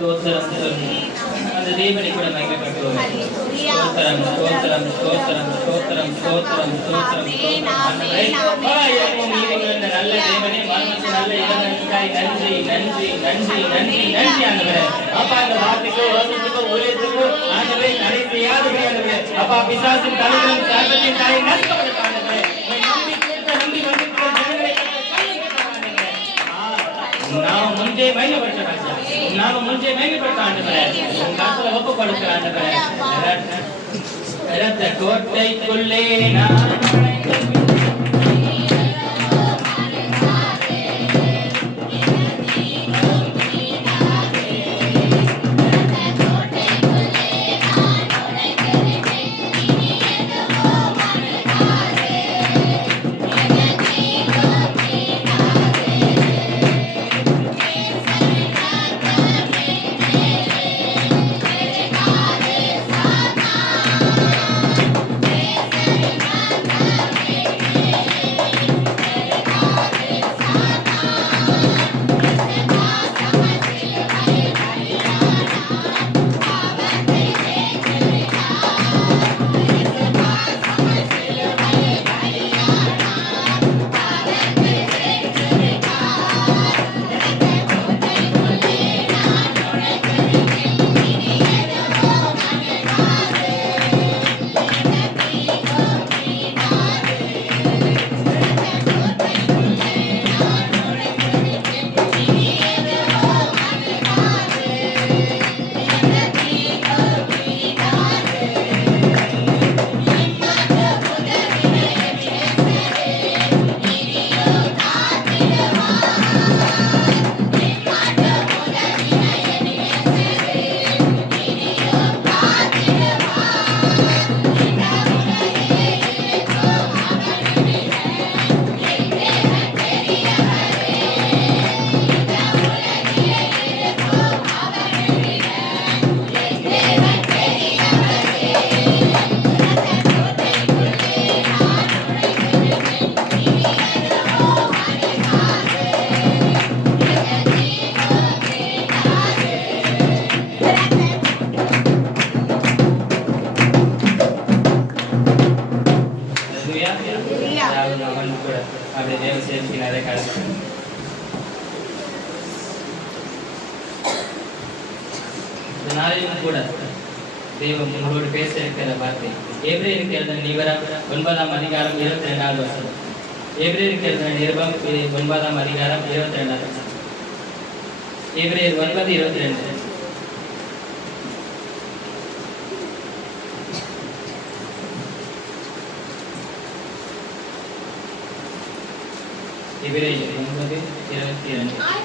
ஸ்தோத்திரம் சொல்லி அந்த தேவனை கூட மகிமைப்பட்டுவோம் ஸ்தோத்திரம் ஸ்தோத்திரம் ஸ்தோத்திரம் ஸ்தோத்திரம் ஸ்தோத்திரம் ஸ்தோத்திரம் ஸ்தோத்திரம். நல்ல தேவனே மரணத்து நல்ல இறைவனுக்காய் நன்றி நன்றி நன்றி நன்றி நன்றி ஆண்டவரே. அப்பா இந்த வார்த்தைக்கோ யோசத்துக்கோ ஊழியத்துக்கோ ஆண்டவரே நடை ஆண்டவரே. அப்பா பிசாசின் தலைவன் சாபத்தின் தலை நஷ்டப்படுத்த ஆண்டவரே நாம் முன்பே ராஜா நாம் முன்பே மகிமைப்படுத்த ஆண்டவரே உன் காத்துல ஒப்பு கொடுக்கிற ஆண்டவரே ரத்த- கோட்டைக்குள்ளே நான் இந்த நாளிலும் கூட தெய்வம் உங்களோடு பேச இருக்கிற வார்த்தை எபிரேயருக்கு எழுதின நிபரம் ஒன்பதாம் அதிகாரம் இருபத்தி ரெண்டாவது வருஷம் எபிரேயருக்கு எழுதின நிருபம் இது ஒன்பதாம் அதிகாரம் இருபத்தி ரெண்டாவது வருஷம் எபிரேயர் ஒன்பது இருபத்தி ரெண்டு எபிரேயர் ஒன்பது இருபத்தி ரெண்டு பிரமாணத்தின்படி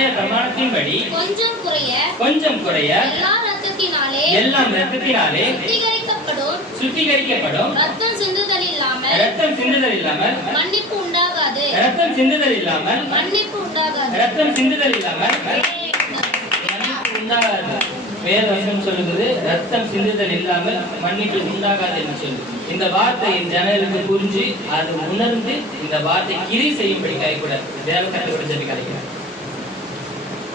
நியாய பிரமாணத்தின்படி கொஞ்சம் குறைய கொஞ்சம் குறைய எல்லா ரத்தத்தினாலே எல்லாம் ரத்தத்தினாலே சுத்திகரிக்கப்படும். சுத்திகரிக்கப்படும். ரத்தம் சிந்துதல் இல்லாமல் ரத்தம் சிந்துதல் இல்லாமல் மன்னிப்பு உண்டாகாது. ரத்தம் சிந்துதல் இல்லாமல் மன்னிப்பு உண்டாகாது. ரத்தம் சிந்துதல் இல்லாமல் மன்னிப்பு உண்டாகாது. வேதவசம் சொல்லுகிறது ரத்தம் சிந்துதல் இல்லாமல் மன்னிப்பு உண்டாகாது என்று சொல்லு இந்த வார்த்தை இந்த ஜனங்களுக்கு புரிஞ்சு அது உணர்ந்து இந்த வார்த்தை கிரி செய்யும்படி கூட தேவ கட்டளை ஜெபி கலைக்கிறார்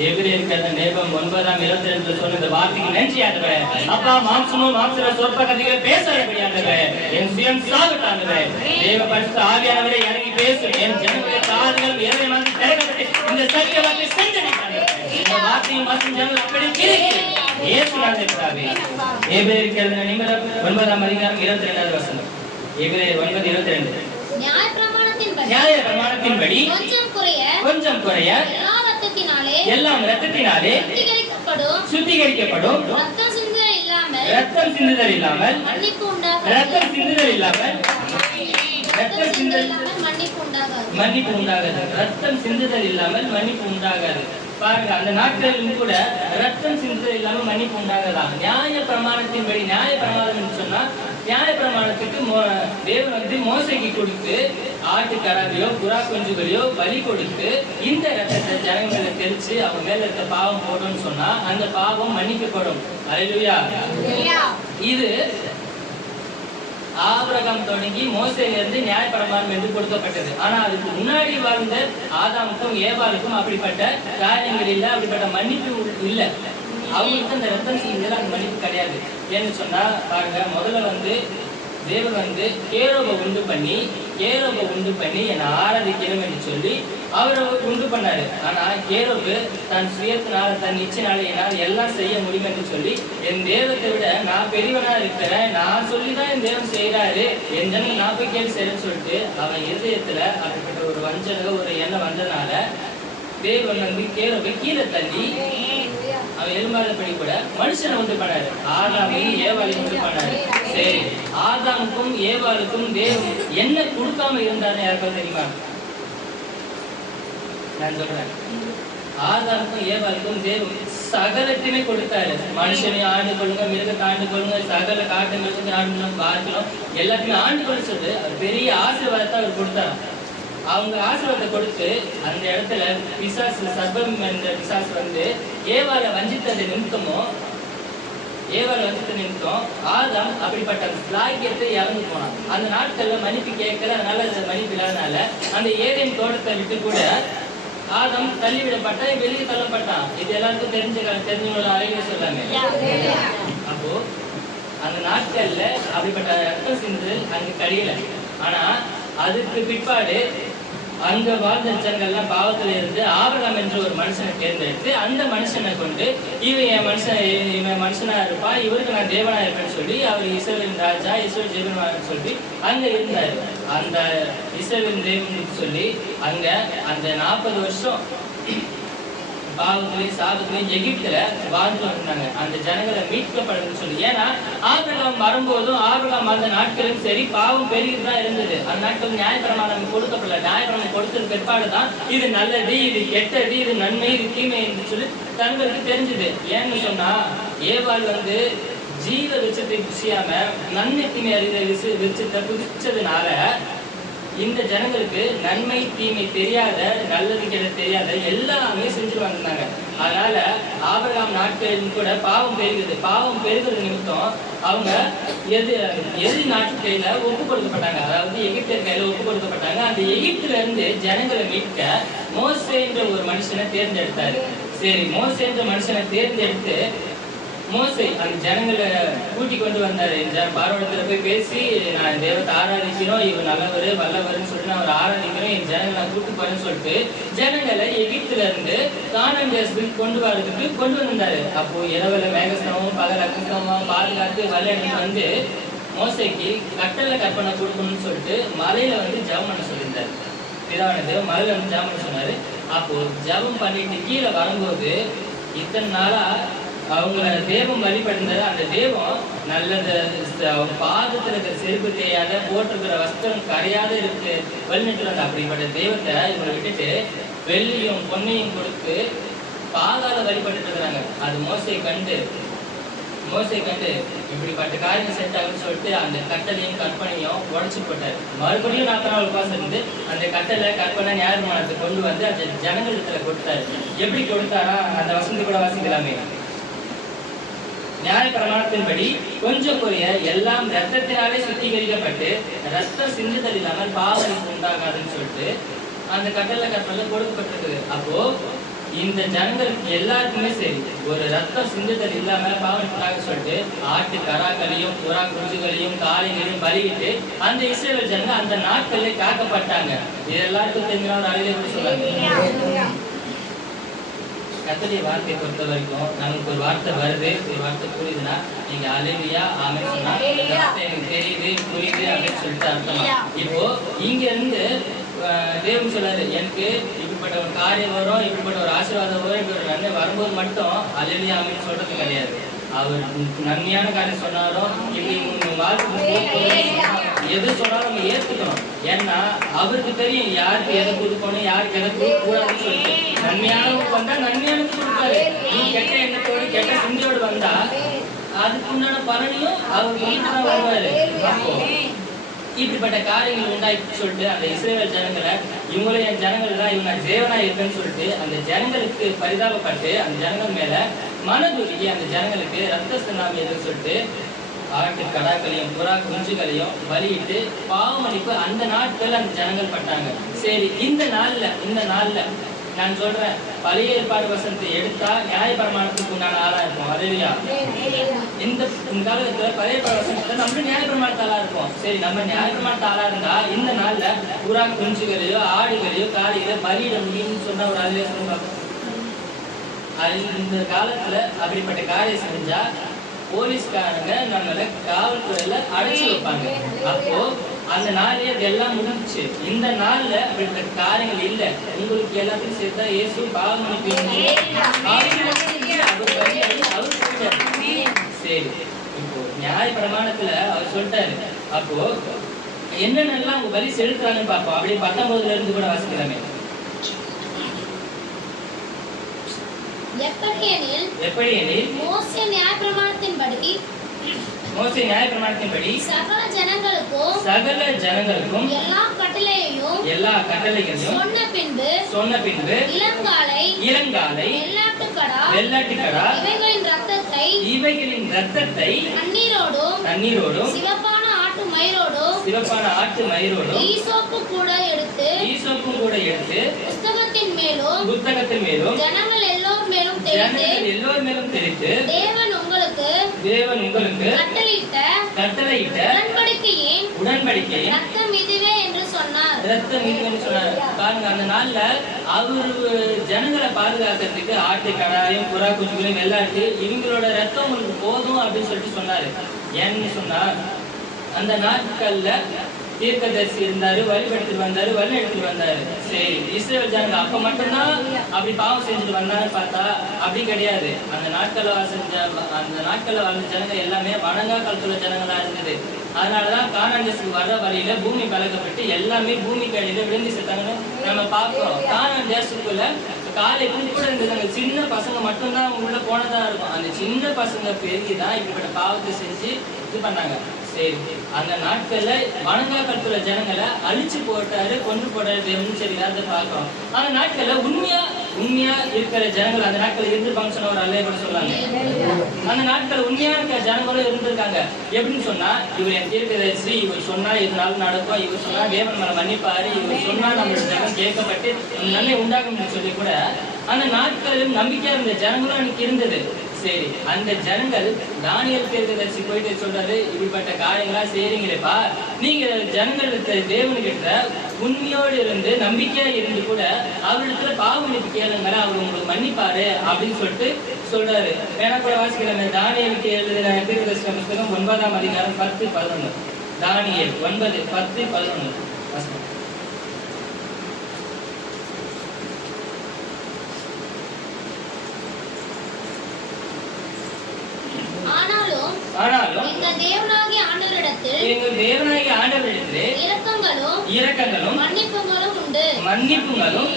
பிதாவே எபிரேயர் நேபம் ஒன்பதாம் இருபத்தி ரெண்டு சொன்ன இந்த வார்த்தைக்கு நன்றி ஆண்டவரே அப்பா மாம்சமும் மாம்சர சொற்ப கதைகள் பேச வைப்படி ஆண்டவரே என் சுயம் சாகட்ட ஆண்டவரே தேவ பரிசுத்த ஆவியானவரே இறங்கி பேசு. என் ஜனங்களுடைய காதுகள் இறை மாதிரி திறக்கப்பட்டு இந்த சத்திய வார்த்தை செஞ்சடித்தாங்க இந்த வார்த்தையும் மற்றும் ஜனங்கள் இயேசு நிமிடம் ஒன்பதாம் அதிகாரம் இருபத்தி ரெண்டாவது வசனம். எபிரேயர் ஒன்பது இருபத்தி ரெண்டு நியாய பிரமாணத்தின்படி கொஞ்சம் குறைய கொஞ்சம் குறைய எல்லா ரத்தத்தினாலே எல்லாம் ரத்தத்தினாலே சுத்திகரிக்கப்படும். சுத்திகரிக்கப்படும். ரத்தம் சிந்துதல் இல்லாமல் ரத்தம் சிந்துதல் இல்லாமல் மன்னிப்பு உண்டாகாது. ரத்தம் சிந்துதல் இல்லாமல் ரத்தம் சிந்துதல் மன்னிப்பு உண்டாகாது. மன்னிப்பு உண்டாகாது. ரத்தம் சிந்துதல் இல்லாமல் மன்னிப்பு உண்டாகாது. பாருங்க அந்த நாட்களிலும் கூட ரத்தம் சிந்துதல் இல்லாமல் மன்னிப்பு உண்டாகலாம் நியாய பிரமாணத்தின்படி நியாய பிரமாணம் சொன்னா நியாயப்பிரமாணத்துக்கு மோ- தேவன் வந்து மோசைக்கு கொடுத்து ஆட்டுக்கராவையோ புறா குஞ்சுகளையோ பலி கொடுத்து இந்த ரத்தத்தை ஜனங்களை தெளிச்சு அவங்க மேல இருக்க பாவம் போடும்னு சொன்னா அந்த பாவம் மன்னிக்கப்படும். அல்லேலூயா இது ஆபிரகாம் தொடங்கி மோசையில இருந்து நியாயப்பிரமாணம் என்று கொடுக்கப்பட்டது. ஆனா அதுக்கு முன்னாடி வாழ்ந்த ஆதாமுக்கும் ஏவாளுக்கும் அப்படிப்பட்ட காரியங்கள் இல்ல அப்படிப்பட்ட மன்னிப்பு இல்ல. அவங்களுக்கு அந்த ரத்தம் செய்ததுல அந்த மன்னிப்பு கிடையாது. ஏன்னு சொன்னால் பாருங்க முதல்ல வந்து தேவன் வந்து கேரோவை உண்டு பண்ணி கேரோவை உண்டு பண்ணி என்னை ஆராதிக்கணும் என்று சொல்லி அவரை உண்டு பண்ணாரு. ஆனால் கேரோவு தன் சுயத்தினால தன் இச்சைனால என்னால் எல்லாம் செய்ய முடியும் என்று சொல்லி என் தேவத்தை விட நான் பெரியவனா இருக்கிறேன். நான் சொல்லி தான் என் தேவன் செய்கிறாரு என் ஜனம் நான் போய் கேள்வி செய்யறேன்னு சொல்லிட்டு அவன் இதயத்தில் அப்படிப்பட்ட ஒரு வஞ்சக ஒரு எண்ணம் வந்ததுனால தேவன் வந்து கேரோவை கீழே தள்ளி அவன் எலும்பாதபடி கூட மனுஷனை வந்து பண்ணாரு ஆதாமையும் ஏவாளையும் வந்து பண்ணாரு சரி ஆதாமுக்கும் ஏவாளுக்கும் தேவன் என்ன கொடுக்காம இருந்தாருன்னு யாருக்கும் தெரியுமா? நான் சொல்றேன். ஆதாமுக்கும் ஏவாளுக்கும் தேவன் சகலத்தையுமே கொடுத்தாரு. மனுஷனை ஆண்டு கொள்ளுங்க மிருகத்தை ஆண்டு கொள்ளுங்க சகல காட்டு மிருகத்தை ஆண்டு பார்க்கணும். எல்லாத்தையுமே ஆண்டு கொள்ள சொல்லிட்டு அவர் பெரிய ஆசீர்வாதத்தை அவர் கொடுத்தாரு அவங்க ஆசீர்வாதத்தை கொடுத்து அந்த இடத்துல பிசாசு சர்பம் என்ற பிசாசு வந்து ஏவாளை வஞ்சித்தது நிமித்தமும் ஏவாள் வஞ்சித்த நிமித்தம் ஆதாம் அப்படிப்பட்ட ஸ்லாக்கியத்தை இறந்து போனான். அந்த நாட்கள்ல மன்னிப்பு கேட்கல அதனால அந்த மன்னிப்பு இல்லாதனால அந்த ஏதேன் தோட்டத்தை விட்டு கூட ஆதாம் தள்ளிவிடப்பட்டான் வெளியே தள்ளப்பட்டான். இது எல்லாருக்கும் தெரிஞ்ச தெரிஞ்சவங்கள அறிவு சொல்லாமே. அப்போ அந்த நாட்கள்ல அப்படிப்பட்ட ரத்தம் சிந்து அங்க கழியல ஆனா அதுக்கு பிற்பாடு அங்க வாழ்ந்த ஜனங்கள்லாம் பாவத்துல இருந்து ஆபரகம் என்று ஒரு மனுஷனை தேர்ந்தெடுத்து அந்த மனுஷனை கொண்டு இவன் என் மனுஷன் இவன் மனுஷனா இருப்பான் இவருக்கு நான் தேவனா இருப்பேன்னு சொல்லி அவர் இசைவின் ராஜா இஸ்ரவேல் தேவன் சொல்லி அங்க இருந்தாரு. அந்த இசைவின் தேவன் சொல்லி அங்க அந்த நாற்பது வருஷம் பாவத்திலையும் சாபத்திலையும் எகிப்துல வாழ்ந்து வந்தாங்க அந்த ஜனங்களை மீட்கப்படுதுன்னு சொல்லி. ஏன்னா ஆபிரகாம் வரும்போதும் ஆபிரகாம் அந்த நாட்களும் சரி பாவம் பெருகிட்டு இருந்தது. அந்த நாட்கள் நியாயப்பிரமாணம் கொடுக்கப்படல. நியாயப்பிரமாணம் கொடுத்தது பிற்பாடு தான் இது நல்லது இது கெட்டது இது நன்மை இது தீமை என்று சொல்லி தங்களுக்கு தெரிஞ்சது. ஏன்னு சொன்னா ஏவாள் வந்து ஜீவ விருட்சத்தை புசியாம நன்மை தீமை அறிந்த விசு விருட்சத்தை புதிச்சதுனால இந்த ஜனங்களுக்கு நன்மை தீமை தெரியாத நல்லது கெட்ட தெரியாத எல்லாமே செஞ்சுட்டு வந்திருந்தாங்க அதனால ஆபரகாம் நாட்களிலும் கூட பாவம் பெருகுது. பாவம் பெருகுறது நிமித்தம் அவங்க எது எதிரி நாட்டு கையில ஒப்பு கொடுக்கப்பட்டாங்க. அதாவது எகிப்தர் கையில ஒப்பு கொடுக்கப்பட்டாங்க. அந்த எகிப்துல இருந்து ஜனங்களை மீட்க மோசேன்ற ஒரு மனுஷனை தேர்ந்தெடுத்தாரு. சரி மோசேன்ற மனுஷனை தேர்ந்தெடுத்து மோசை அந்த ஜனங்களை கூட்டி கொண்டு வந்தார் இந்த பார்வடத்துல போய் பேசி நான் தேவத்தை ஆராதிக்கிறோம் இவர் நல்லவர் வல்லவர்னு சொல்லிட்டு நான் அவரை ஆராதிக்கிறோம் என் ஜனங்களை நான் கூட்டி போறேன்னு சொல்லிட்டு ஜனங்களை எகிப்துல இருந்து கானான் தேசத்துக்கு கொண்டு வரதுக்கு கொண்டு வந்திருந்தாரு. அப்போ இரவுல மேகஸ்தவம் பகல் அக்னிஸ்தவம் பாதுகாத்து வல்லடி வந்து மோசைக்கு கட்டளை கற்பனை கொடுக்கணும்னு சொல்லிட்டு மலையில வந்து ஜெபம் பண்ண சொல்லியிருந்தார். பிதாவான மலையில வந்து ஜெபம் பண்ண சொன்னாரு. அப்போ ஜெபம் பண்ணிட்டு கீழே வரும்போது இத்தனை நாளா அவங்கள தெய்வம் வழிபடுந்தது அந்த தெய்வம் நல்லது அவங்க பாதத்தில் இருக்கிற செருப்பு தேயாத போட்டிருக்கிற வஸ்திரம் கரையாத இருக்கு வழிநட்டு வந்த அப்படிப்பட்ட தெய்வத்தை இவங்களை விட்டுட்டு வெள்ளியும் பொன்னையும் கொடுத்து பாதாள வழிபட்டு இருக்கிறாங்க. அது மோசை கண்டு மோசை கண்டு இப்படிப்பட்ட காரியம் செட் ஆகும்னு சொல்லிட்டு அந்த கட்டளையும் கற்பனையும் உடச்சு போட்டார். மறுபடியும் நாற்பது நாள் உட்காந்து இருந்து அந்த கட்டளை கற்பனை நியாயமானத்தை கொண்டு வந்து அந்த ஜனங்களிடத்துல கொடுத்தாரு. எப்படி கொடுத்தாரா? அந்த வசந்தி கூட வாசிக்கலாமே. நியாய பிரமாணத்தின்படி கொஞ்சம் குறைய எல்லாம் ரத்தத்தினாலே சுத்திகரிக்கப்பட்டு ரத்தம் சிந்துதல் இல்லாமல் பாவம் உண்டாகாதுன்னு சொல்லிட்டு அந்த கட்டளை கற்பனை கொடுக்கப்பட்டிருக்குது. அப்போ இந்த ஜனங்களுக்கு எல்லாருக்குமே சரி ஒரு ரத்தம் சிந்துதல் இல்லாம பாவம் சொல்லிட்டு ஆட்டு கராக்களையும் புறா குஞ்சுகளையும் காளைகளையும் பலியிட்டு அந்த இஸ்ரேல் ஜனங்க அந்த நாட்களிலே காக்கப்பட்டாங்க. இது எல்லாருக்கும் தெரிஞ்ச ஒரு கூட சொல்லாங்க கத்தடைய வார்த்தையை பொறுத்த வரைக்கும் நமக்கு ஒரு வார்த்தை வருது ஒரு வார்த்தை புரியுதுன்னா நீங்க அலைவியா ஆமே சொன்னா எனக்கு தெரியுது புரியுது அப்படின்னு சொல்லிட்டு அர்த்தமா. இப்போ இங்க இருந்து தேவன் சொல்றாரு எனக்கு இப்படிப்பட்ட ஒரு காரியம் வரும் இப்படிப்பட்ட ஒரு ஆசீர்வாதம் வரும் இப்படி ஒரு நன்மை வரும்போது மட்டும் அலைவியா ஆமேன்னு சொல்றது கிடையாது. அவர் நன்மையான காரியம் சொன்னாலும் இப்படி உங்க வாழ்க்கை எது சொன்னாலும் நம்ம ஏத்துக்கணும். ஏன்னா அவருக்கு தெரியும் யாருக்கு எதை கொடுக்கணும் யாருக்கு எதை கொடுக்க கூடாதுன்னு சொல்லிட்டு. நன்மையானவங்க வந்தா நன்மையானது கொடுப்பாரு. நீ கெட்ட எண்ணத்தோடு கெட்ட சிந்தையோடு வந்தா அதுக்கு உண்டான பலனையும் அவர் வீட்டு வருவாரு. அப்போ இப்படிப்பட்ட காரியங்கள் உண்டாக்கி சொல்லிட்டு அந்த இஸ்ரேல் ஜனங்களை இவங்களும் என் ஜனங்கள் தான் இவங்க தேவனா இருக்குன்னு சொல்லிட்டு அந்த ஜனங்களுக்கு பரிதாபப்பட்டு அந்த ஜனங்கள் மேல மனதுருகி அந்த ஜனங்களுக்கு ரத்த சுனாமி எதுன்னு சொல்லிட்டு ஆட்டு கடாக்களையும் புறா குஞ்சுகளையும் வலியிட்டு பாவமளிப்பு அந்த நாட்கள்ல அந்த ஜனங்கள் பட்டாங்க. சரி இந்த நாள்ல இந்த நாள்ல நான் சொல்றேன் பழைய ஏற்பாடு வசனத்தை எடுத்தா நியாயப்பிரமாணத்துக்கு உண்டான ஆளா இருக்கும் அதுலையா இந்த இந்த காலத்துல பழைய ஏற்பாடு வசனத்துல நம்ம நியாயப்பிரமாணத்து ஆளா இருக்கும் சரி நம்ம நியாயப்பிரமாணத்து ஆளா இருந்தா இந்த நாள்ல புறா குஞ்சுகளையோ ஆடுகளையோ காளிகளை பலியிட முடியும்னு சொன்னா ஒரு அதுலயே சொல்லுங்க அது இந்த காலத்துல அப்படிப்பட்ட காரியம் செஞ்சா போலீஸ்காரங்க நம்மள காவல்துறையில அடைச்சு வைப்பாங்க. அப்போ அந்த நாள்லயே அதெல்லாம் முடிஞ்சுச்சு. இந்த நாள்ல அப்படின்ற காரியங்கள் இல்ல. உங்களுக்கு எல்லாத்தையும் சேர்த்தா இயேசு பாவம் அவர் சரி இப்போ நியாய பிரமாணத்துல அவர் சொல்லிட்டாரு. அப்போ என்னென்னலாம் உங்க பலி செலுத்துறாங்கன்னு பார்ப்போம். அப்படியே பத்தொன்பதுல இருந்து கூட வாசிக்கலாமே. எப்படியெனில் எப்படி எனில் மோசே நியாயப்பிரமாணத்தின்படி மோசே நியாய பிரமாணத்தின்படி சகல ஜனங்களுக்கும் சகல ஜனங்களுக்கும் எல்லா கட்டளையையும் எல்லா கட்டளைகளையும் சொன்ன பின்பு சொன்ன பின்பு இளங்காலை இளங்காலை வெள்ளாட்டுக்கடா வெள்ளாட்டுக்கடா இவைகளின் ரத்தத்தை இவைகளின் ரத்தத்தை தண்ணீரோடும் தண்ணீரோடும் சிவப்பான ஆட்டு மயிரோடும் சிவப்பான ஆட்டு மயிரோடும் ஈசோப்பு கூட எடுத்து கூட எடுத்து புஸ்தகத்தின் மேலும் புத்தகத்தின் மேலும் ஜனங்கள் மேலும் தெரித்து தேவன் உங்களுக்கு தேவன் உங்களுக்கு கட்டளையிட்ட கட்டளையிட்ட உடன்படிக்கையின் உடன்படிக்கை ரத்தம் இதுவே என்று சொன்னார். ரத்தம் இதுன்னு சொன்னார். பாருங்க அந்த நாள்ல அவரு ஜனங்களை பாதுகாக்கிறதுக்கு ஆட்டு கடாயும் புறா குஞ்சுகளையும் வெள்ளாட்டு இவங்களோட ரத்தம் உங்களுக்கு போதும் அப்படின்னு சொல்லிட்டு சொன்னாரு. ஏன்னு சொன்னா அந்த நாட்கள்ல தீர்க்கதரிசி இருந்தாரு வழிபடுத்திட்டு வந்தாரு வழி எடுத்துட்டு வந்தாரு. சரி இஸ்ரேல் ஜனங்க அப்ப மட்டும்தான் அப்படி பாவம் செஞ்சுட்டு வந்தான்னு பார்த்தா அப்படி கிடையாது. அந்த நாட்கள்ல செஞ்ச அந்த நாட்கள்ல வாழ்ந்த ஜனங்க எல்லாமே வணங்கா காலத்துல ஜனங்களா இருந்தது. அதனாலதான் கானான் வர்ற வழியில பூமி பழக்கப்பட்டு எல்லாமே பூமிக்கு அடியில விழுந்து செத்தாங்கன்னு நம்ம பார்க்கிறோம். கானான் காலை கூட இருந்தது. சின்ன பசங்க மட்டும்தான் உள்ள போனதா இருக்கும். அந்த சின்ன பசங்க பெருகிதான் இப்படிப்பட்ட பாவத்தை செஞ்சு இது பண்ணாங்க. அந்த நாட்கள்ல வணங்கா கட்டுற ஜனங்களை அழிச்சு போட்டாரு கொண்டு போட்டாரு சரி அதை பார்க்கிறோம். அந்த நாட்கள்ல உண்மையா உண்மையா இருக்கிற ஜனங்கள் அந்த நாட்கள் இருந்திருப்பாங்க சொன்ன ஒரு அல்லைய கூட சொல்றாங்க அந்த நாட்கள் உண்மையா இருக்கிற ஜனங்களும் இருந்திருக்காங்க. எப்படின்னு சொன்னா இவர் என் தீர்க்கதரிசி இவர் சொன்னா இதனால நடக்கும் இவர் சொன்னா தேவன் நம்மளை மன்னிப்பாரு இவர் சொன்னா நம்மளோட ஜனம் கேட்கப்பட்டு நன்மை உண்டாகும் சொல்லி கூட அந்த நாட்களிலும் நம்பிக்கையா இருந்த ஜனங்களும் எனக்கு இருந்தது. சரி அந்த ஜனங்கள் தானியல் தீர்க்கதரிசி போயிட்டு சொல்றாரு இப்படிப்பட்ட காரியங்களா செய்றீங்களேப்பா நீங்க ஜனங்களுக்கு தேவனுக்கிட்ட உண்மையோடு இருந்து நம்பிக்கையா இருந்து கூட அவரிடத்துல பாவமன்னிப்பு கேளுங்க அவர் உங்களுக்கு மன்னிப்பாரு அப்படின்னு சொல்லிட்டு சொல்றாரு. வேணா கூட தானியல் தானியலுக்கு எழுதின தீர்க்கதரிசி புத்தகம் ஒன்பதாம் அதிகாரம் பத்து பதினொன்று தானியல் ஒன்பது பத்து பதினொன்று வாசிக்கலாம் ஆனாலும் ஆனாலும் எங்கள் தேவனாகிய ஆண்டவரிடத்தில் எங்கள் தேவனாகிய ஆண்டவரிடத்திலே இரக்கங்களும் இரக்கங்களும் மன்னிப்புகளும் உண்டு. மன்னிப்புங்களும்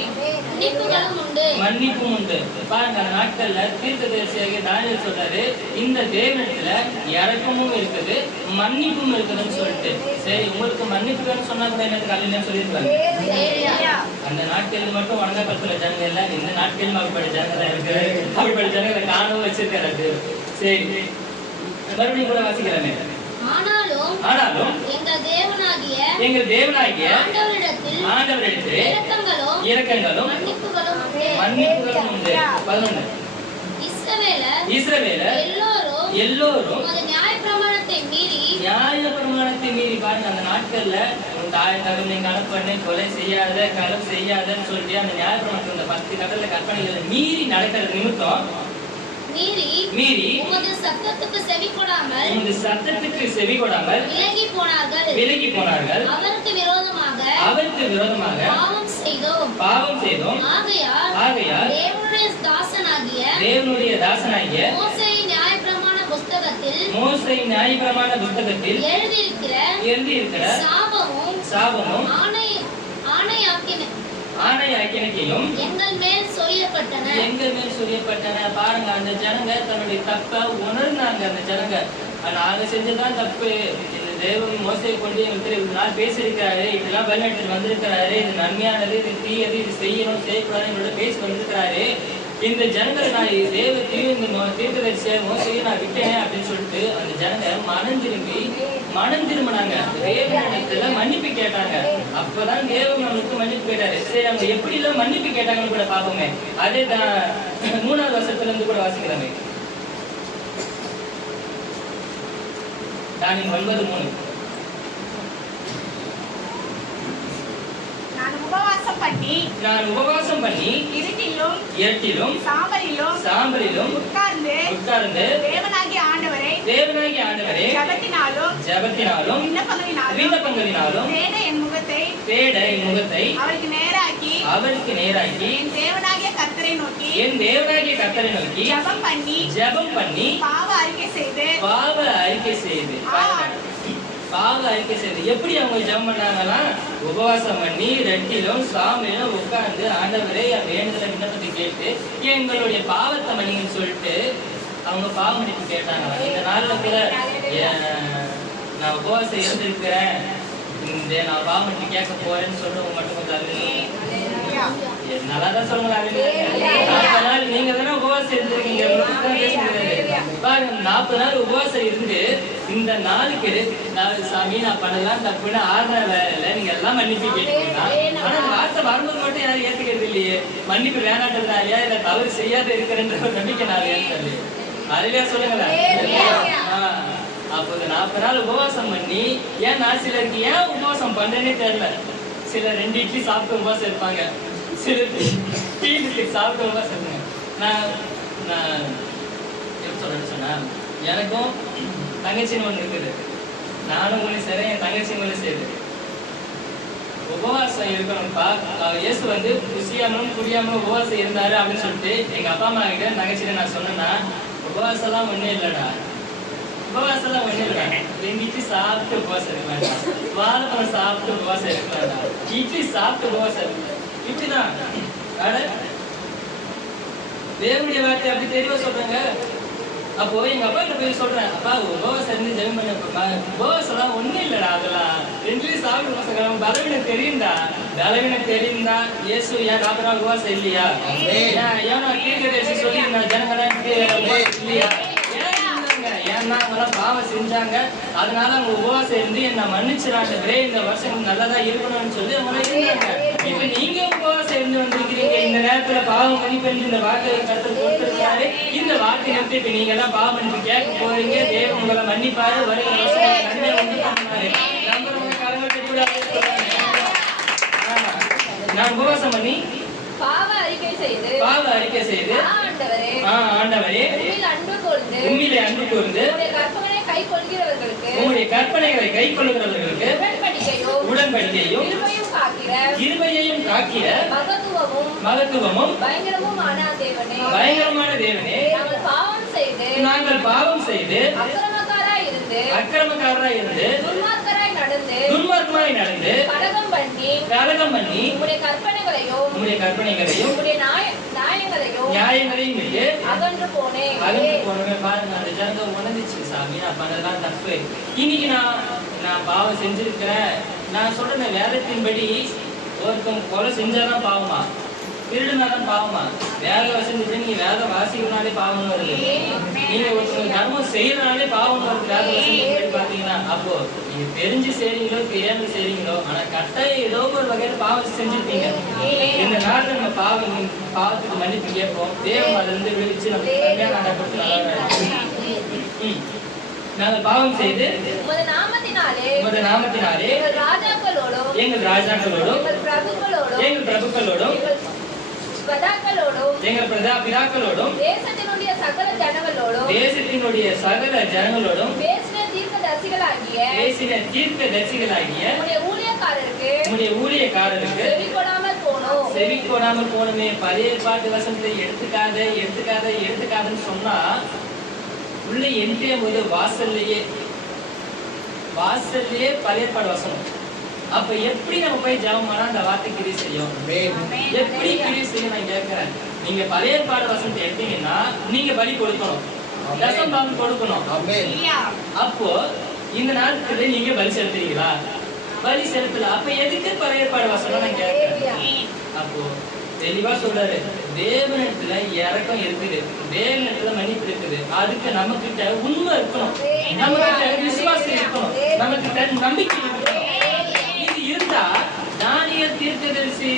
மன்னிப்புகளும் உண்டு. மன்னிப்பும் உண்டு. பாருங்க அந்த நாட்கள்ல தீர்க்கதரிசியாக தானியல் சொல்றாரு இந்த தேவனத்துல இறக்கமும் இருக்குது மன்னிப்பும் இருக்குதுன்னு சொல்லிட்டு. சரி உங்களுக்கு மன்னிப்பு வேணும்னு சொன்னா கூட எனக்கு கல்யாணம் சொல்லியிருக்காங்க? அந்த நாட்களில் மட்டும் வணங்கப்பட்டுள்ள ஜனங்கள் இல்ல இந்த நாட்களிலும் அப்படிப்பட்ட ஜனங்கள் இருக்கு. அப்படிப்பட்ட ஜனங்களை காணவும் வச்சிருக்காரு சரி மறுபடியும் கூட வாசிக்கிறேன் ஆனாலும் ஆனாலும் எங்கள் தேவனாகிய எங்கள் தேவனாகிய ஆண்டவரிடத்தில் ஆண்டவரிடத்திலே இரக்கங்களும் இரக்கங்களும் மன்னிப்புகளும் உண்டு. மன்னிப்புகளும் உண்டு. பதினொன்று இஸ்ரவேலர் இஸ்ரவேலர் எல்லோரும் எல்லோரும் உமது நியாயப்பிரமாணத்தை மீறி நியாய பிரமாணத்தை மீறி பாருங்க அந்த நாட்கள்ல தாய் தகவல் நீங்க அனுப்பண்ணு கொலை செய்யாத களவு செய்யாதன்னு சொல்லிட்டு அந்த நியாய பிரமாணத்தை பத்து கடல்ல கற்பனைகளை மீறி நடக்கிறது நிமித்தம் மீறி மீறி உமது சத்தத்துக்கு செவி கொடாமல் இந்த சத்தத்துக்கு செவி கொடாமல் விலகி போனார்கள். விலகி போனார்கள். அவருக்கு விரோதமாக அவருக்கு விரோதமாக பாவம் செய்தோம். பாவம் செய்தோம். ஆகையால் ஆகையால் தேவனுடைய தாசனாகிய தேவனுடைய தாசனாகிய மோசே நியாயப்பிரமாண புஸ்தகத்தில் மோசை நியாயப்பிரமாண புத்தகத்தில் எழுதியிருக்கிற எழுதியிருக்கிற சாபமும் சாபமும் ஆணை ஆணையாக்கின ஆணை ஆக்கினைக்கையும் எங்கள் மேல் சொல்லியப்பட்டு சொல்லப்பட்டன. எங்க மேல் பாருங்க அந்த ஜனங்க தன்னுடைய தப்ப உணர்ந்தாங்க அந்த ஜனங்க. நாங்க செஞ்சதுதான் தப்பு. இந்த தேவன் மோசையை கொண்டு எங்களுக்கு இவ்வளவு நாள் பேசியிருக்கிறாரு. இதெல்லாம் வழிநடத்தி வந்திருக்கிறாரு. இது நன்மையானது இது தீயது இது செய்யணும் செய்யக்கூடாது எங்களோட பேசி வந்திருக்கிறாரு. இந்த ஜனங்களை நான் தேவ தீவு இந்த மோ- தீர்க்கதரிசியை மோசையை நான் விட்டேன் அப்படின்னு சொல்லிட்டு அந்த ஜனங்க மனம் திரும்பி மனம் திரும்பினாங்க. தேவனிடத்துல மன்னிப்பு கேட்டாங்க. அப்பதான் தேவன் நம்மளுக்கு மன்னிப்பு கேட்டாரு. சரி அவங்க எப்படி எல்லாம் மன்னிப்பு கேட்டாங்கன்னு கூட பார்ப்போமே. அதே தான் மூணாவது வருஷத்துல இருந்து கூட வாசிக்கிறாங்க தானியம் ஒன்பது மூணு. நான் உபவாசம் பண்ணி நான் உபவாசம் பண்ணி இருட்டிலும் இரட்டிலும் சாம்பலிலும் சாம்பலிலும் உட்கார்ந்து உட்கார்ந்து தேவனாகி ஆண்டவரே ஜபத்தினாலும் ஜபத்தினாலும் விண்ணப்பங்களினாலும் விண்ணப்பங்களினாலும் தேட என் முகத்தை தேட என் முகத்தை அவருக்கு நேராக்கி அவருக்கு நேராக்கி என் தேவனாகிய கர்த்தரை நோக்கி என் தேவனாகிய கத்தரை நோக்கி ஜபம் பண்ணி ஜெபம் பண்ணி பாவ அறிக்கை செய்து பாவ அறிக்கை செய்து. பாவ அறிக்கை செய்து எப்படி அவங்க ஜெபம் பண்ணாங்கன்னா உபவாசம் பண்ணி ரெட்டிலும் சாமியிலும் உட்கார்ந்து ஆண்டவரே என் வேண்டுதலை விண்ணப்பத்தை கேட்டு எங்களுடைய பாவத்தை மன்னிங்கன்னு சொல்லிட்டு அவங்க பாவ கேட்டாங்க இந்த நாள்ல கூட என் நான் உபவாசம் இருந்திருக்கிறேன். இந்த நான் பாவ மன்னிப்பு கேட்க போறேன்னு சொல்லிட்டு மட்டும் கொஞ்சம் அறிவிங்க. நல்லா தான் சொல்லுங்க நாற்பது நாள் நீங்க தானே உபவாசம் இருந்திருக்கீங்க. பாருங்க நாற்பது நாள் உபவாசம் இருந்து இந்த நாளுக்கு நான் சாமி நான் பண்ணலாம் தப்புன்னு ஆறுன வேலையில நீங்க எல்லாம் மன்னிப்பு கேட்டீங்கன்னா ஆனா அந்த வார்த்தை வரும்போது மட்டும் யாரும் ஏத்துக்கிறது இல்லையே. மன்னிப்பு வேணான்றதுனாலயா இல்ல தவறு செய்யாத இருக்கிறன்ற ஒரு நம்பிக்கை நான் ஏற்கலையே அதுலயா சொல்லுங்களேன். ஆ, அப்போ இந்த நாற்பது நாள் உபவாசம் பண்ணி ஏன் நான் சிலருக்கு ஏன் உபவாசம் பண்றேனே தெரியல. சிலர் ரெண்டு இட்லி சாப்பிட்டு உபவாசம் இருப்பாங்க. சிலர் டீ இட்லி சாப்பிட்டு உபவாசம் இருப்பாங்க. நான் நான் எப்படி சொல்றேன்னு சொன்னா எனக்கும் தங்கச்சின்னு ஒண்ணு இருக்குது. நானும் ஒண்ணு செய்றேன் என் தங்கச்சி ஒண்ணு செய்யுது உபவாசம் இருக்கணும்ப்பா. இயேசு வந்து புசியாமலும் புரியாமலும் உபவாசம் இருந்தாரு அப்படின்னு சொல்லிட்டு எங்க அப்பா அம்மா கிட்ட தங்கச்சிட்ட நான் சொன்னேன்னா உபவாசம் எல்லாம் ஒண்ணும் இல்லடா. உபவாசம் எல்லாம் ஒண்ணும் இல்லடா. ரெண்டு சாப்பிட்டு உபவாசம் இருக்க வாழைப்பழம் சாப்பிட்டு உபவாசம் இருக்கலாம்டா இட்லி சாப்பிட்டு உபவாசம் இருக்கலாம் இப்படிதான். அட. தேவனுடைய வார்த்தை அப்படி தெளிவா சொல்றாங்க. அப்போ எங்க அப்பா கிட்ட போய் சொல்றேன் அப்பா உபவாசம் இருந்து ஜெபம் பண்ணப்பா உபவாசம் எல்லாம் ஒண்ணும் இல்லடா அதெல்லாம். ரெண்டுலயும் சாப்பிட்டு உபவாசம் பலவீனம் தெரியும்டா. பலவீனம் தெரியும்டா. இயேசு ஏன் நாள் உபவாசம் இல்லையா? ஏன் ஏன் நான் தீர்க்கதரிசி சொல்லி நான் உபவாசம் இல்லையா? ஏன்னா அவங்களாம் பாவம் செஞ்சாங்க. அதனால அவங்க உபவாசம் இருந்து என்ன மன்னிச்சிடாண்டவரே இந்த வருஷம் நல்லதா இருக்கணும்னு சொல்லி அவங்க இருந்தாங்க. இப்ப நீங்க உபவாசம் இருந்து வந்திருக்கிறீங்க. இந்த நேரத்துல பாவம் மன்னிப்பு இந்த வாக்கு கருத்து கொடுத்திருக்காரு இந்த வாக்கு நிறுத்தி இப்ப நீங்க எல்லாம் பாவம் மன்னிப்பு கேட்க போறீங்க தேவன் உங்களை மன்னிப்பாரு வருகிற வருஷம் நன்மை உண்டு பண்ணாரு நம்புறவங்க கரங்கள் நான் உபவாசம் பண்ணி பாவ அறிக்கை செய்து பாவ அறிக்கை செய்து ஆண்டவரே. ஆ ஆண்டவரே. உம்மில் அன்பு கூர்ந்து உண்மையிலே அன்பு கூர்ந்து கற்பனை கை கொள்கிறவர்களுக்கு உங்களுடைய கற்பனைகளை கை உடன்படிக்கையும் இருமையையும் காக்கிற மகத்துவமும் பயங்கரமான தேவனே. நாங்கள் பாவம் செய்து நாங்கள் பாவம் செய்து அக்கிரமக்காராய் இருந்து துன்மார்க்கமாய் நடந்து கடகம் பண்ணி கலகம் பண்ணி உம்முடைய கற்பனைகளையும் உங்களுடைய கற்பனைகளையும் நியாய நியாயங்களையும் நியாயங்களையும் விட்டு அகன்று போனேன். அகன்று போனவங்க பாருங்க அந்த ஜனங்க உணர்ந்துச்சு சாமி நான் பண்ணதெல்லாம் தப்பு. இன்னைக்கு நான் நான் பாவம் செஞ்சிருக்கிறேன். நான் சொல்ற வேதத்தின்படி ஒருத்தன் கொலை செஞ்சாதான் பாவமா? திருடுனாதான் பாவமா? வேத வசதி நீங்க வேத வாசிக்கிறனாலே பாவம் வருது. நீங்க ஒருத்தங்க தர்மம் செய்யறனாலே பாவம் வருது வேத வசதி பாத்தீங்கன்னா அப்போ நீங்க தெரிஞ்சு செய்றீங்களோ தெரியாம செய்றீங்களோ ஆனா கட்டாயம் ஏதோ ஒரு வகையில பாவம் செஞ்சிருப்பீங்க. இந்த நாள்ல நம்ம பாவம் பாவத்துக்கு மன்னிப்பு கேட்போம். தேவன் அதுல இருந்து விழிச்சு நம்ம கல்யாணம் நடக்கிறது நல்லா. நாங்கள் பாவம் செய்து உமது நாமத்தினாலே உமது நாமத்தினாலே எங்கள் ராஜாக்களோடும் எங்கள் ராஜாக்களோடும் எங்கள் பிரபுக்களோடும் எங்கள் பிரபுக்களோடும் எங்கள் பிரதா பிதாக்களோடும் தேசத்தினுடைய சகல ஜனங்களோடும் தேசத்தினுடைய சகல ஜனங்களோடும் பேசின தீர்க்கதரிசிகளாகிய பேசின தீர்க்க தரிசிகளாகிய உம்முடைய ஊழியக்காரருக்கு உம்முடைய ஊழியக்காரருக்கு செவி கொடாமல் போனோம். செவி கொடாமல் போனமே. பழைய பாட்டு வசனத்தை எடுத்துக்காத எடுத்துக்காத எடுத்துக்காதன்னு சொன்னா உள்ள என்ட்ரிய போது வாசல்லையே வாசல்லையே பழைய பாட்டு வசனம். அப்ப எப்படி நம்ம போய் ஜெபம் பண்ணா அந்த வார்த்தை கிரி செய்யும்? எப்படி கிரி செய்யும் நான் கேட்கிறேன். நீங்க பழைய ஏற்பாடு வசனத்தை எடுத்தீங்கன்னா நீங்க பலி கொடுக்கணும். தசம் பாகம் கொடுக்கணும். அப்போ இந்த நாட்கள்ல நீங்க பலி செலுத்துறீங்களா? பலி செலுத்தல. அப்ப எதுக்கு பழைய ஏற்பாடு வசனம் நான் கேட்கிறேன்? அப்போ தெளிவா சொல்றாரு. தேவனிடத்துல இறக்கம் இருக்குது. தேவனிடத்துல மன்னிப்பு இருக்குது. அதுக்கு நம்ம கிட்ட உண்மை இருக்கணும். நம்ம கிட்ட விசுவாசம் இருக்கணும். நம்ம கிட்ட நம்பிக்கை இருக்கணும். இது இருந்தா தானியல் தீர்க்கதரிசி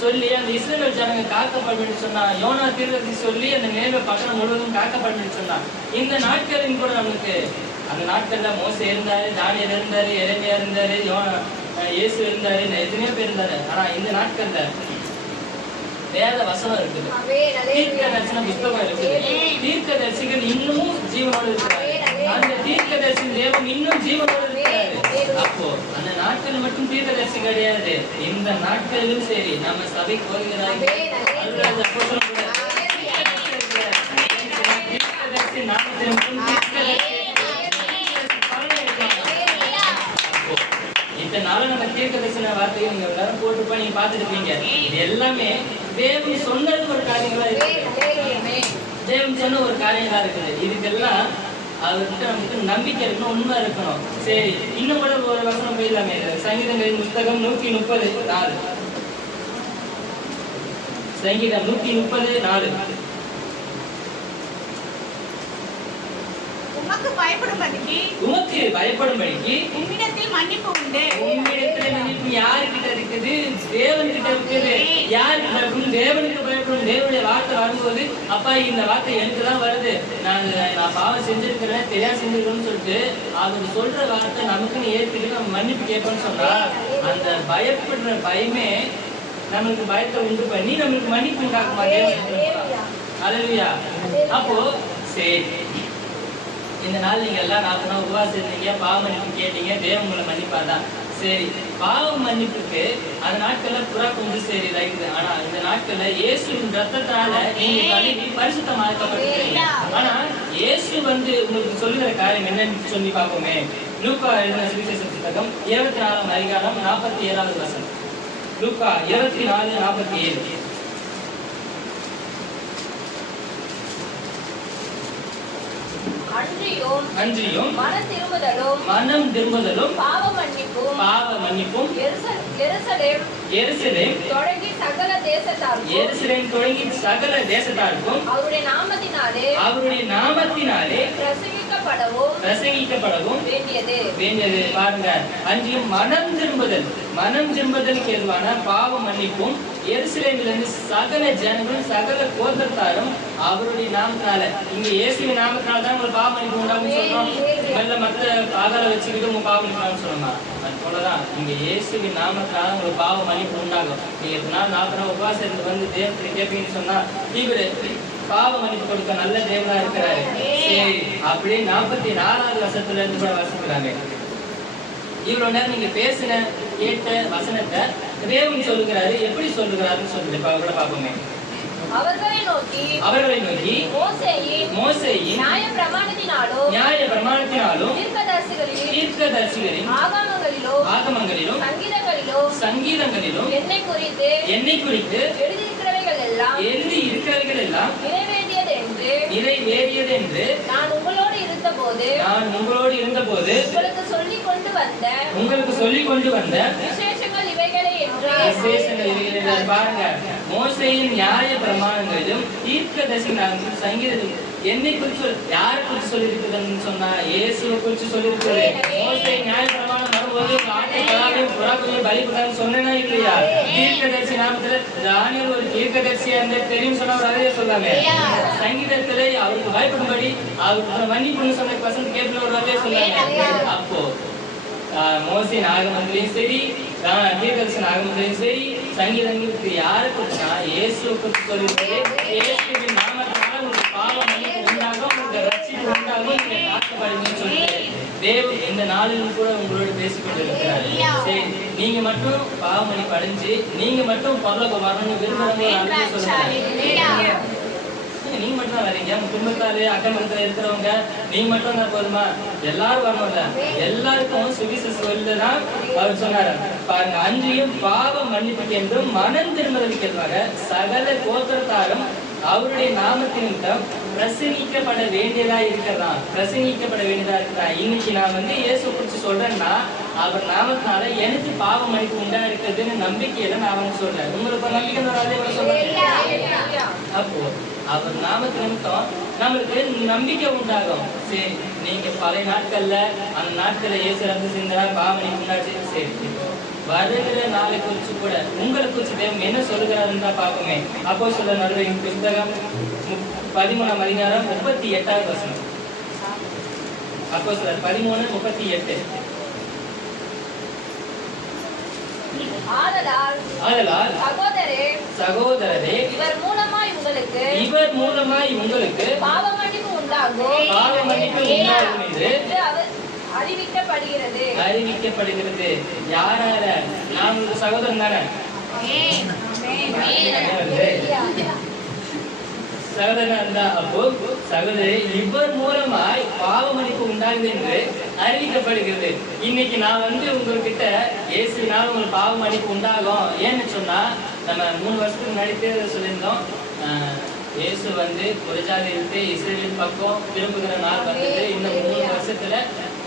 சொல்லி அந்த இஸ்ரேல் ஜனங்க காக்கப்படும் சொன்னா யோனா தீர்க்கதரிசி சொல்லி அந்த நேர்வ பட்டணம் முழுவதும் காக்கப்படும் சொன்னா இந்த நாட்களின் கூட நமக்கு அந்த நாட்கள்ல மோசே இருந்தாரு தானியல் இருந்தாரு எரேமியா இருந்தாரு யோனா இயேசு இருந்தாரு எதுவுமே எத்தனையோ பேர் இருந்தாரு. ஆனா இந்த நாட்கள்ல வேத வசனம் இருக்குது. தீர்க்க தரிசன புஸ்தகம் இருக்குது. தீர்க்க தரிசிகள் இன்னமும் ஜீவனோடு இருக்கிறாரு அந்த தீர்க்க தரிசி தேவன் இன்னும் ஜீவனோடு இருக்கிறாரு. அப்போ அந்த நாட்கள் மட்டும் தீர்க்க தரிசி கிடையாது. இந்த நாட்களிலும் சரி நம்ம தீர்க்கதரிசி பலனை எடுக்கலாம். அப்போ இத்தனை நாளா நம்ம தீர்க்க தரிசன வார்த்தையை நீங்க எல்லாரும் போட்டுப்பா நீங்க பார்த்துட்டு இருப்பீங்க இது எல்லாமே தேவன் சொன்னது ஒரு காரியங்களா இருக்கு? தேவன் சொன்ன ஒரு காரியங்களா இருக்குது. இதுக்கெல்லாம் அவர்கிட்ட நமக்கு நம்பிக்கை இருக்கணும் உண்மை இருக்கணும். சரி இன்னும் கூட ஒரு வசனம் போயிடலாமே. சங்கீதங்களின் புஸ்தகம் நூத்தி முப்பது நாலு. சங்கீதம் நூத்தி முப்பது நாலு உமக்கு பயப்படும்படிக்கு உமக்கு பயப்படும்படிக்கு உம்மிடத்தில் மன்னிப்பு உண்டு. உம்மிடத்துல மன்னிப்பு யாருக்கிட்ட இருக்குது? தேவன்கிட்ட இருக்குது. யாருக்கிட்ட இருக்கும்? தேவனுக்கு பயப்படும். தேவனுடைய வார்த்தை வரும்போது அப்பா இந்த வார்த்தை எனக்கு தான் வருது. நான் நான் பாவம் செஞ்சிருக்கிறேன் தெரியாம செஞ்சிருக்கேன்னு சொல்லிட்டு அவர் சொல்ற வார்த்தை நமக்குன்னு ஏற்றுக்கிட்டு நம்ம மன்னிப்பு கேட்போம்னு சொன்னா அந்த பயப்படுற பயமே நம்மளுக்கு பயத்தை உண்டு பண்ணி நம்மளுக்கு மன்னிப்பு உண்டாக்குமா தேவன் அலலுயா அப்போ சரி. இந்த நாள் நீங்க எல்லாம் நாற்பது நாள் உபவாசம் இருந்தீங்க பாவ மன்னிப்பு கேட்டீங்க தேவன் உங்களை மன்னிப்பாதான் சரி. பாவ மன்னிப்புக்கு அந்த நாட்கள்ல புறா கொஞ்சம் சரி ரைட்டு ஆனா இந்த நாட்கள்ல இயேசுவின் ரத்தத்தால நீங்க கழுவி பரிசுத்தமாக்கப்பட்டிருக்கீங்க ஆனா இயேசு வந்து உங்களுக்கு சொல்லுகிற காரியம் என்னன்னு சொல்லி பார்ப்போமே. லூக்கா எழுதின சுவிசேஷ புத்தகம் இருபத்தி நாலாம் அதிகாரம் நாற்பத்தி ஏழாவது வசனம். லூக்கா இருபத்தி நாலு நாற்பத்தி ஏழு. அன்றியும் அன்றியும் மன திரும்புதலும். மனம் திரும்புதலும். பாவ மன்னிப்பும். பாவ மன்னிப்பும். எருச- எருசலேம். எருசலேம். தொடங்கி சகல தேசத்தாருக்கும். எருசலேம் தொடங்கி சகல தேசத்தாருக்கும். அவருடைய நாமத்தினாலே அவருடைய நாமத்தினாலே பிரசங்கிக்கப்படவும் பிரசங்கிக்கப்படவும் வேண்டியது. வேண்டியது. பாருங்க. அன்றியும் மனம் திரும்புதல். மனம் திரும்புதலுக்கு எதுவான பாவ மன்னிப்பும் எருசலேமிலிருந்து சகல ஜனங்களும் சகல கோத்திரத்தாரும் அவருடைய நாமத்தினால. இங்க இயேசுவின் நாமத்தினால தான் உங்களுக்கு பாவ மன்னிப்பு உண்டாகும் சொல்றோம். முதல்ல மத்த ஆதார வச்சுக்கிட்டு உங்க பாவம் மன்னிப்பு சொல்லலாம் அது போலதான் இங்க இயேசுவின் நாமத்தினால உங்களுக்கு பாவ மன்னிப்பு உண்டாகும். நீங்க எத்தனை நாள் நாற்பது நாள் உபவாசம் இருந்து வந்து தேவத்தை கேட்பீங்கன்னு சொன்னா இவரு பாவ மன்னிப்பு கொடுக்க நல்ல தேவனா இருக்கிறாரு. சரி அப்படியே நாற்பத்தி நாலாவது வருஷத்துல இருந்து கூட வசிக்கிறாங்க. இவ்வளவு நேரம் நீங்க பேசின கேட்ட வசனத்தை தேவன் சொல்லுகிறாரு எப்படி சொல்லுகிறாருன்னு இப்ப கூட பார்ப்போமே. அவர்களை நோக்கி அவர்களை நோக்கி மோசேயின் மோசேயின் நியாய பிரமாணத்தினாலும் நியாய பிரமாணத்தினாலும் தீர்க்கதரிசிகளின் தீர்க்கதரிசிகளின் ஆகமங்களிலும் ஆகமங்களிலும் சங்கீதங்களிலும் சங்கீதங்களிலும் என்னை குறித்து என்னை குறித்து எழுதியிருக்கிறவைகள் எல்லாம் எழுதி இருக்கிறவர்கள் எல்லாம் நிறைவேறியது என்று நிறைவேறியது என்று நான் உங்களோடு இருந்தபோது நான் உங்களோடு இருந்தபோது உங்களுக்கு சொல்லிக் கொண்டு வந்த உங்களுக்கு சொல்லிக் கொண்டு வந்த விசேஷங்கள் இருக்கிறது பாருங்க மோசையின் நியாய பிரமாணங்களிலும் தீர்க்க சங்கீதம் என்னை குறிச்சு சொல் யாரை சொல்லியிருக்குதுன்னு சொன்னா இயேசுவை குறிச்சு சொல்லியிருக்குது மோசை நியாய பிரமாணம் வரும்போது ஆட்டை கலாவையும் புறாக்களையும் பலிபடான்னு சொன்னேனா இல்லையா? தீர்க்கதரிசி நாமத்துல தானியல் ஒரு தீர்க்கதரிசியா இருந்த தெரியும் சொன்னவர் அதையே சொல்லாமே. சங்கீதத்துல அவருக்கு பயப்படும்படி அவருக்கு மன்னிப்புன்னு சொன்ன பசங்க கேட்கல ஒரு வார்த்தையே சொன்னாங்க அப்போ ஆஹ் மோசின் ஆகமங்களையும் சரி ஆஹ் தீர்க்கதரிசன சரி சங்கீதங்களுக்கு யாரை குறிச்சா இயேசு குறித்து சொல்லியிருக்கு இயேசுவின் நாமத்தினால உங்களுக்கு பாவ உண்டாகும் உங்க ரட்சிப்பு உண்டாகும் நீங்க காக்கப்படுவீங்கன்னு சொல்லிட்டு தேவன் இந்த நாளிலும் கூட உங்களோட பேசிக்கொண்டிருக்கிறார். சரி நீங்க மட்டும் பாவமணி படிஞ்சு நீங்க மட்டும் பரலோகம் வரணும்னு விரும்புறவங்க சொல்லுங்க. நீங்க மட்டும் தான் வரீங்க குடும்பத்தாரு அக்கம் பக்கத்துல இருக்கிறவங்க நீங்க மட்டும் தான் போதுமா? எல்லாரும் வரணும்ல. எல்லாருக்கும் சுவிசேஷ தான் அவர் சொன்னாரு. பாருங்க அன்றியும் பாவ மன்னிப்புக்கு என்றும் மனம் திரும்புதலுக்கு எதுவாக சகல கோத்திரத்தாரும் அவருடைய நாமத்தின் பிரசங்கிக்கப்பட வேண்டியதா இருக்கிறதா? பிரசங்கிக்கப்பட வேண்டியதா இருக்கிறதா? இன்னைக்கு நான் வந்து இயேசு குறிச்சு சொல்றேன்னா அவர் நாமத்தினால எனக்கு பாவ மன்னிப்பு உண்டா இருக்கிறதுன்னு நம்பிக்கையில நான் வந்து சொல்றேன். உங்களுக்கு நம்பிக்கை சொல்றேன் அப்போ அவர் நாமத்து நிமித்தம் நம்மளுக்கு நம்பிக்கை உண்டாகும். சரி நீங்க பழைய நாட்கள்ல அந்த நாட்கள்ல இயேசு ரத்த சிந்தனா பாவனை உண்டாச்சு. சரி வருகிற நாளை குறிச்சு கூட உங்களை குறிச்சு தேவன் என்ன சொல்லுகிறாருன்னு தான் பார்ப்போமே. அப்போ சொல்ல நடுவின் புஸ்தகம் பதிமூணாம் அதிகாரம் முப்பத்தி எட்டாவது வசனம். அப்போ சொல்ல பதிமூணு முப்பத்தி எட்டு. ஆதலால் ஆதலால் சகோதரே சகோதரரே இவர் உங்களுக்கு இவர் மூலமாய் உங்களுக்கு பாவ மன்னிப்பு உண்டாகும் பாவ மன்னிப்பு உண்டாகும் என்று அறிவிக்கப்படுகிறது. அறிவிக்கப்படுகிறது. யாரால? நான் ஒரு சகோதரன் தானே? சகோதரன் அப்போ சகோதரி இவர் மூலமாய் பாவ மன்னிப்பு உண்டாகுது என்று அறிவிக்கப்படுகிறது. இன்னைக்கு நான் வந்து உங்ககிட்ட இயேசுனால உங்களுக்கு பாவ மன்னிப்பு உண்டாகும். ஏன்னு சொன்னா நம்ம மூணு வருஷத்துக்கு முன்னாடி சொல்லியிருந்தோம் இயேசு வந்து புரஜாதி இருக்கு இஸ்ரேலின் பக்கம் திரும்புகிற நாள் வந்தது. இன்னும் மூணு வருஷத்துல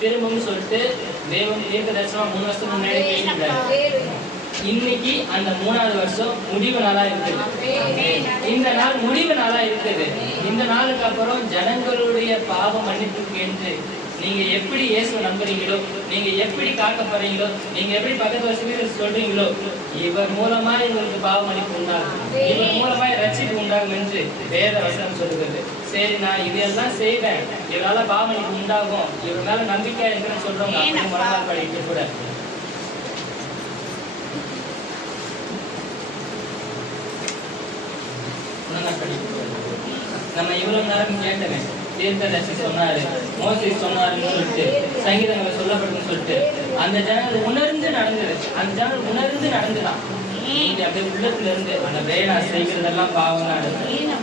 திரும்பும்னு சொல்லிட்டு தேவன் தீர்க்க தரிசனமா மூணு வருஷத்துக்கு முன்னாடி பேசிட்டாரு இன்னைக்கு அந்த மூணாவது வருஷம் முடிவு நாளா இருக்குது. இந்த நாள் முடிவு நாளா இருக்குது. இந்த நாளுக்கு அப்புறம் ஜனங்களுடைய பாவ மன்னிப்புக்கு என்று நீங்க எப்படி இயேசு நம்புறீங்களோ நீங்க எப்படி காக்க போறீங்களோ நீங்க எப்படி பக்கத்து வசதியில் சொல்றீங்களோ இவர் மூலமா இவருக்கு பாவ மன்னிப்பு உண்டாகும். இவர் மூலமா ரட்சிப்பு உண்டாகும் என்று வேத வசனம் சொல்லுகிறது. சரி நான் இதெல்லாம் செய்வேன். இவரால பாவ மன்னிப்பு உண்டாகும். இவர் மேல நம்பிக்கை இருக்குன்னு சொல்றவங்க முழங்கால் படிக்க கூட. நம்ம இவ்வளவு நேரம் கேட்டமே தீர்க்கதர்சி சொன்னாரு. மோசி சொன்னாருன்னு சொல்லிட்டு சங்கீதங்களை சொல்லப்படுதுன்னு சொல்லிட்டு அந்த ஜனங்கள் உணர்ந்து நடந்தது. அந்த ஜனங்கள் உணர்ந்து நடந்துதான் நீங்க அப்படியே உள்ளத்துல இருந்து அந்த நான் செய்கிறதெல்லாம் பாவம்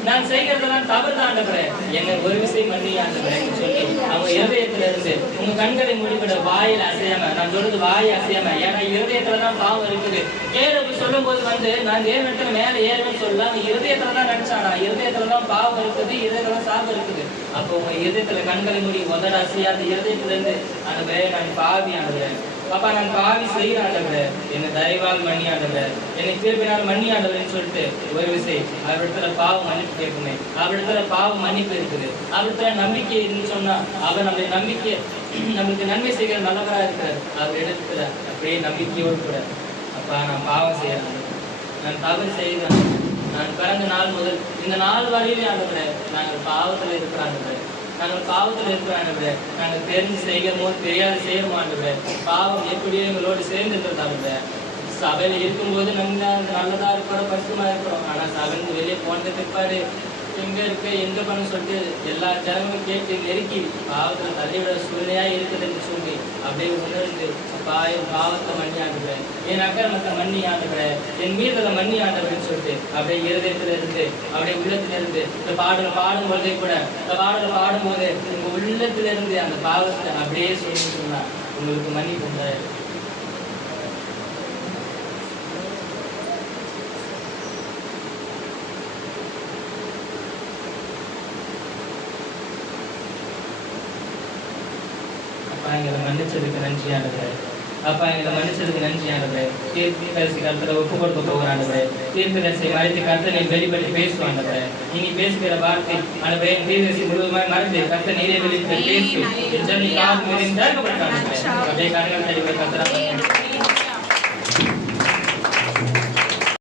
நான் செய்கிறதெல்லாம் தவறு தான் ஆண்டவரே என்னை ஒரு விஷயம் பண்ணி ஆண்டவரே சொல்லி அவங்க இருதயத்துல இருந்து உங்க கண்களை மூடிவிட வாயில் அசையாம நான் சொல்றது வாய் அசையாம ஏன்னா இருதயத்துல தான் பாவம் இருக்குது. ஏறப்பு சொல்லும் போது வந்து நான் தேவனத்துல மேல ஏறுவேன்னு சொல்லலாம் அவன் இருதயத்துல தான் நினைச்சானா இருதயத்துல தான் பாவம் இருக்குது இருதயத்துல தான் சாபம் இருக்குது. அப்போ உங்க இருதயத்துல கண்களை மூடி உதட அசையாத இருதயத்துல இருந்து அந்த ஆண்டவரே நான் பாவி ஆண்டவரே அப்பா நான் பாவி செய்கிறேன் ஆண்டவரே என்னை தயவால் மன்னி ஆண்டவரே என்னை திருப்பினால் மன்னி ஆண்டவரேன்னு சொல்லிட்டு ஒரு விசை அவரிடத்துல பாவம் மன்னிப்பு கேட்குமே அவரிடத்துல பாவம் மன்னிப்பு இருக்குது. அவரிடத்துல நம்பிக்கை இருக்குன்னு சொன்னா அவர் நம்முடைய நம்பிக்கை நம்மளுக்கு நன்மை செய்கிற நல்லவராக இருக்கிறார். அவர் இடத்துல அப்படியே நம்பிக்கையோடு கூட அப்பா நான் பாவம் செய்யறேன் நான் தவறு செய்கிறேன் நான் பிறந்த நாள் முதல் இந்த நாள் வரையிலே ஆண்டவரே நாங்கள் பாவத்தில் இருக்கிற நாங்கள் பாவத்தில் இருக்கிற ஆண்டவரே நாங்கள் தெரிஞ்சு செய்கிறமோ தெரியாத செய்யணும் ஆண்டவரே பாவம் எப்படியோ எங்களோடு சேர்ந்து இருக்கிறது சபையில் இருக்கும்போது நல்லா நல்லதா இருக்கிறோம் பரிசுமா இருக்கிறோம் ஆனால் சபையில் வெளியே போனது பிற்பாடு எங்க இருக்கு எங்க பண்ணு சொல்லிட்டு எல்லா ஜனங்களும் கேட்டு நெருக்கி பாவத்தில் தலையோட சூழ்நிலையா இருக்குது என்று சொல்லி அப்படியே உணர்ந்து பாய பாவத்தை மண்ணி ஆண்டுகிறேன். என் அக்கிரமத்தை மண்ணி ஆண்டுகிறேன். என் மீதல மண்ணி ஆண்டவர்னு சொல்லிட்டு அப்படியே இருதயத்துல இருந்து அப்படியே உள்ளத்துல இருந்து இந்த பாடல பாடும் பொழுதே கூட இந்த பாடல பாடும்போது உங்க உள்ளத்துல இருந்து அந்த பாவத்தை அப்படியே சொல்லி சொன்னா உங்களுக்கு மன்னிப்பு உண்டாயிருக்கு அப்பா எங்களை மன்னிச்சதுக்கு நன்றி ஆண்டவரே. அப்பா எங்களை மன்னிச்சதுக்கு நன்றி ஆண்டவரே. தீர்க்கதரிசி கருத்துல ஒப்பு கொடுக்க போகிறாண்டவரே தீர்க்கதரிசி மறைத்து கருத்தை நீ வெளிப்படி பேசும் ஆண்டவரே. இனி பேசுகிற வார்த்தை ஆண்டவரே தீர்க்கதரிசி முழுவதுமாய் மறைத்து கருத்தை நீரே வெளியிட்டு பேசு என் ஜனி காது மீறி திறக்கப்பட்டாண்டவரே அப்படியே கண்கள் தடி கருத்தர